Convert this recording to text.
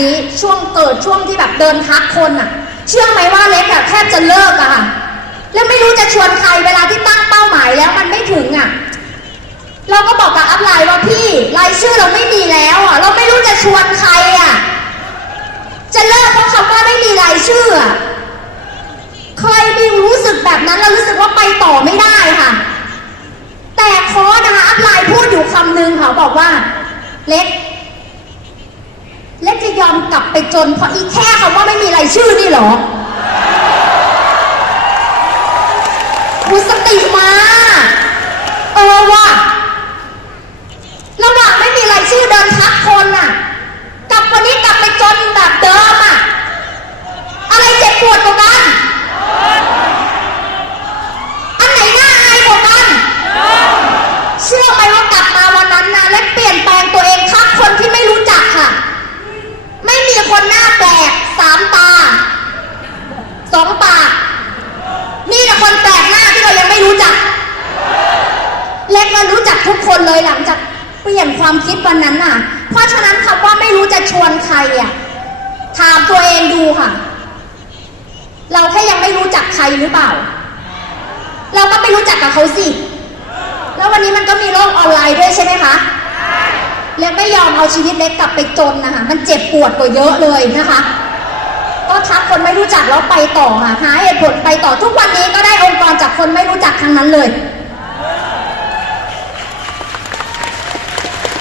นี้ช่วงเกิดช่วงที่แบบเดินทักคนอะเชื่อไหมว่าเล็กอะแทบจะเลิกอะค่ะแล้วไม่รู้จะชวนใครเวลาที่ตั้งเป้าหมายแล้วมันไม่ถึงอะเราก็บอกกับอัพไลน์ว่าพี่รายชื่อเราไม่มีแล้วอะเราไม่รู้จะชวนใครอะจะเลิกเพราะคำว่าไม่มีรายชื่อเคยมีรู้สึกแบบนั้นแล้วรู้สึกว่าไปต่อไม่ได้ค่ะ แต่ค้ดนะคะอัพไลน์พูดอยู่คำนึงเขาบอกว่าเล็ก เล็กจะยอมกลับไปจนเพราะอีแค่คำว่าไม่มีรายชื่อนี่หรอมุสติมา เออว่ะหว่างไม่มีรายชื่อเดินทักคนน่ะ กับวันนี้กลับไปจนแบบเดิมอะ อะไรเจ็บปวดกว่ากัน อันไหนน่าอายกว่ากัน เชื่อไหมว่ากลับมาวันนั้นนะและเปลี่ยนแปลงตัวเองทักคนที่ไม่รู้จักค่ะ ไม่มีคนหน้าแปลกสามตาสองปาก นี่แหละคนแปลกหน้าที่เรายังไม่รู้จัก เล็ก มันรู้จักทุกคนเลยหลังจากเปลี่ยนความคิดวันนั้นน่ะ เพราะฉะนั้นคำว่าไม่รู้จะชวนใครอะถามตัวเองดูค่ะ เราแค่ยังไม่รู้จักใครหรือเปล่า เราก็ไม่รู้จักกับเขาสิ แล้ววันนี้มันก็มีโลกออนไลน์ด้วยใช่ไหมคะเล็กไม่ยอมเอาชีวิตเล็กกลับไปจนนะคะ มันเจ็บปวดกว่าเยอะเลยนะคะ ก็ทักคนไม่รู้จักแล้วไปต่อค่ะ หาเหตุผลไปต่อทุกวันนี้ก็ได้องค์กรจากคนไม่รู้จักทั้งนั้นเลย